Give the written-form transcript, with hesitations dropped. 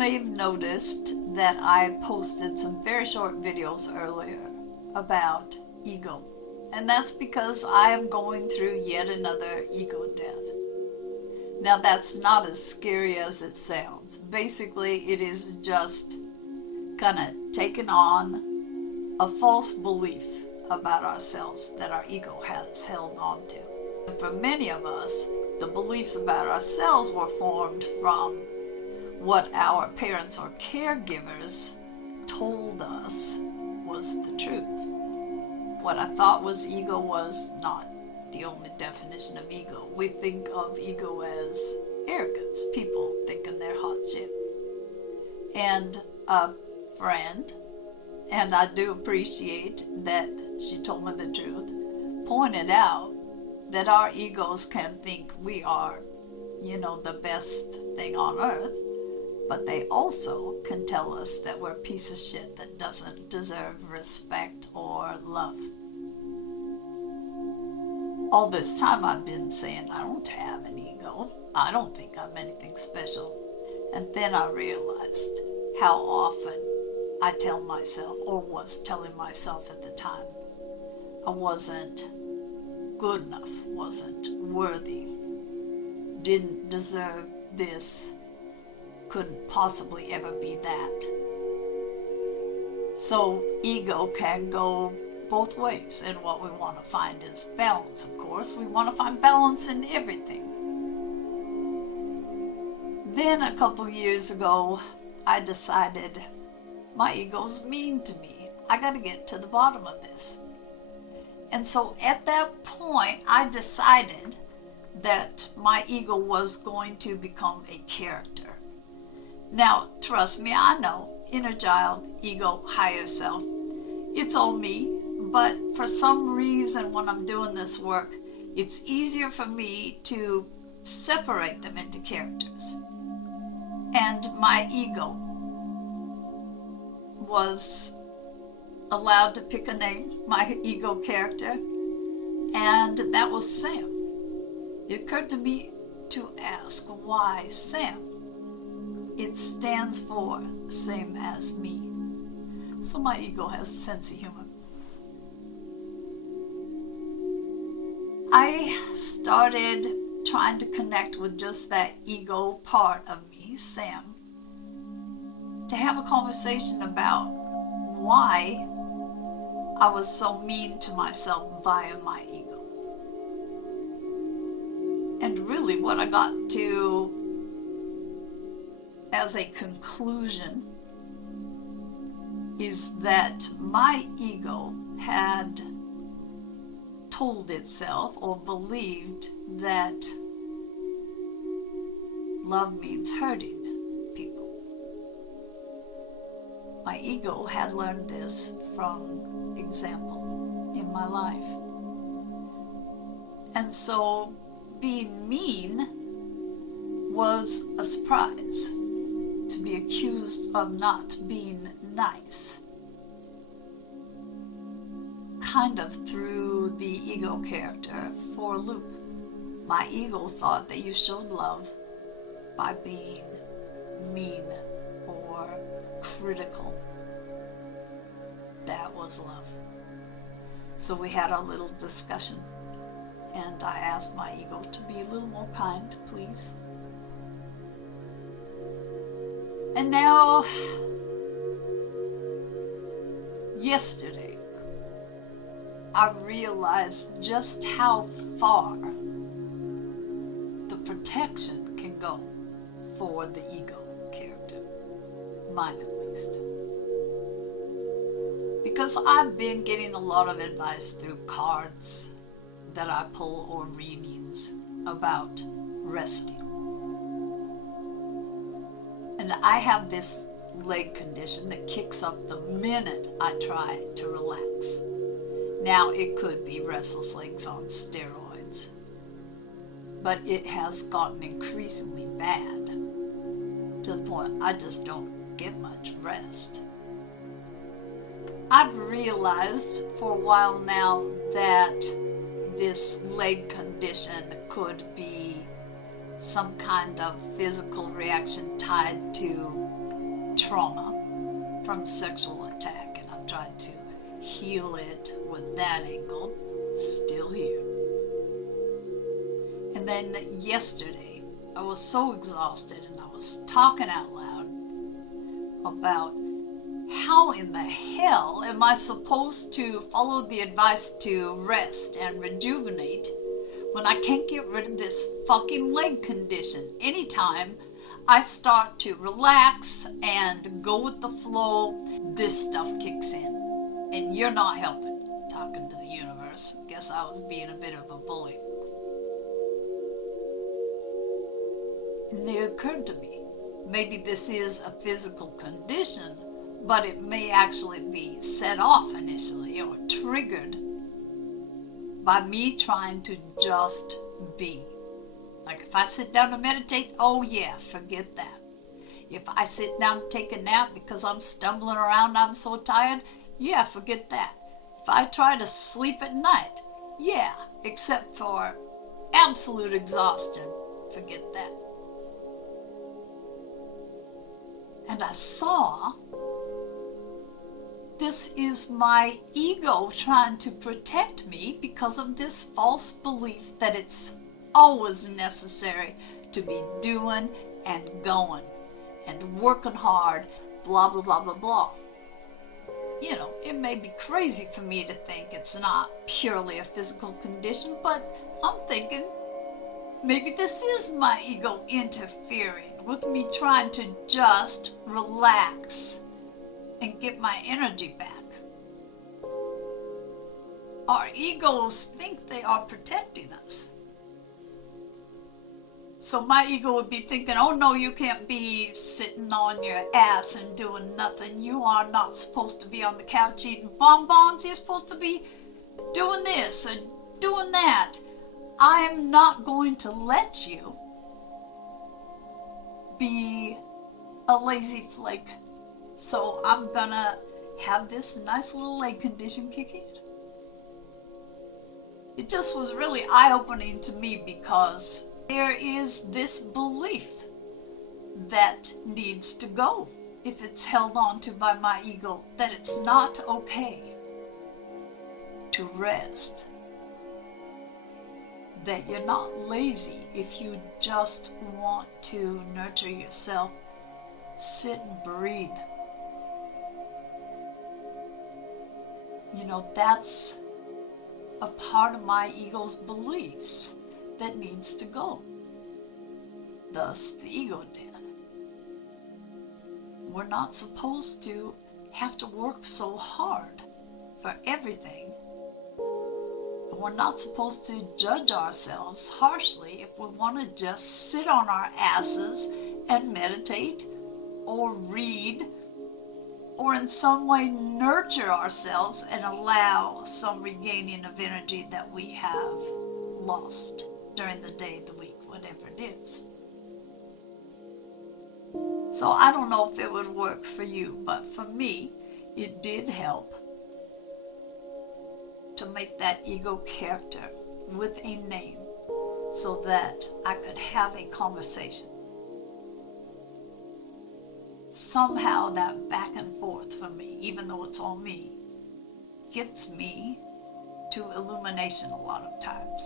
may have noticed that I posted some very short videos earlier about ego. And that's because I am going through yet another ego death. Now, that's not as scary as it sounds. Basically, it is just kind of taking on a false belief about ourselves that our ego has held on to. And for many of us, the beliefs about ourselves were formed from what our parents or caregivers told us was the truth. What I thought was ego was not the only definition of ego. We think of ego as arrogance, people thinking they're hot shit. And a friend, and I do appreciate that she told me the truth, pointed out that our egos can think we are, the best thing on earth, but they also can tell us that we're a piece of shit that doesn't deserve respect or love. All this time I've been saying I don't have an ego. I don't think I'm anything special. And then I realized how often I tell myself, or was telling myself at the time, I wasn't good enough, wasn't worthy, didn't deserve this, couldn't possibly ever be that. So ego can go both ways, and what we want to find is balance, of course. We want to find balance in everything. Then a couple years ago, I decided my ego's mean to me. I got to get to the bottom of this. And so at that point, I decided that my ego was going to become a character. Now, trust me, I know, inner child, ego, higher self, it's all me. But for some reason, when I'm doing this work, it's easier for me to separate them into characters. And my ego was allowed to pick a name, my ego character, and that was Sam. It occurred to me to ask, why Sam? It stands for same as me. So my ego has a sense of humor. I started trying to connect with just that ego part of me, Sam, to have a conversation about why I was so mean to myself via my ego. And really what I got to as a conclusion is that my ego had told itself or believed that love means hurting people. My ego had learned this from example in my life. And so being mean was a surprise. To be accused of not being nice kind of threw the ego character for a loop. My ego thought that you showed love by being mean or critical. That was love. So we had our little discussion, and I asked my ego to be a little more kind, please. And now, yesterday, I realized just how far the protection can go for the ego character, mine at least. Because I've been getting a lot of advice through cards that I pull or readings about resting. And I have this leg condition that kicks up the minute I try to relax. Now, it could be restless legs on steroids, but it has gotten increasingly bad to the point I just don't get much rest. I've realized for a while now that this leg condition could be some kind of physical reaction tied to trauma from sexual attack, and I'm trying to heal it with that angle. Still here. And then yesterday, I was so exhausted, and I was talking out loud about how in the hell am I supposed to follow the advice to rest and rejuvenate when I can't get rid of this fucking leg condition. Anytime I start to relax and go with the flow, this stuff kicks in. And you're not helping. Talking to the universe. Guess I was being a bit of a bully. And it occurred to me, maybe this is a physical condition, but it may actually be set off initially or triggered by me trying to just be. Like if I sit down to meditate, oh yeah, forget that. If I sit down to take a nap because I'm stumbling around, I'm so tired, yeah, forget that. If I try to sleep at night, yeah, except for absolute exhaustion, forget that. And I saw this is my ego trying to protect me because of this false belief that it's always necessary to be doing and going and working hard, blah, blah, blah, blah, blah. You know, it may be crazy for me to think it's not purely a physical condition, but I'm thinking maybe this is my ego interfering with me trying to just relax and get my energy back. Our egos think they are protecting us. So my ego would be thinking, oh no, you can't be sitting on your ass and doing nothing. You are not supposed to be on the couch eating bonbons. You're supposed to be doing this or doing that. I am not going to let you be a lazy flake. So I'm gonna have this nice little leg condition kick in. It just was really eye-opening to me because there is this belief that needs to go if it's held on to by my ego, that it's not okay to rest, that you're not lazy if you just want to nurture yourself. Sit and breathe. You know, that's a part of my ego's beliefs that needs to go. Thus, the ego death. We're not supposed to have to work so hard for everything. We're not supposed to judge ourselves harshly if we want to just sit on our asses and meditate or read or in some way nurture ourselves and allow some regaining of energy that we have lost during the day, the week, whatever it is. So I don't know if it would work for you, but for me, it did help to make that ego character with a name so that I could have a conversation. Somehow that back and forth for me, even though it's all me, gets me to illumination a lot of times.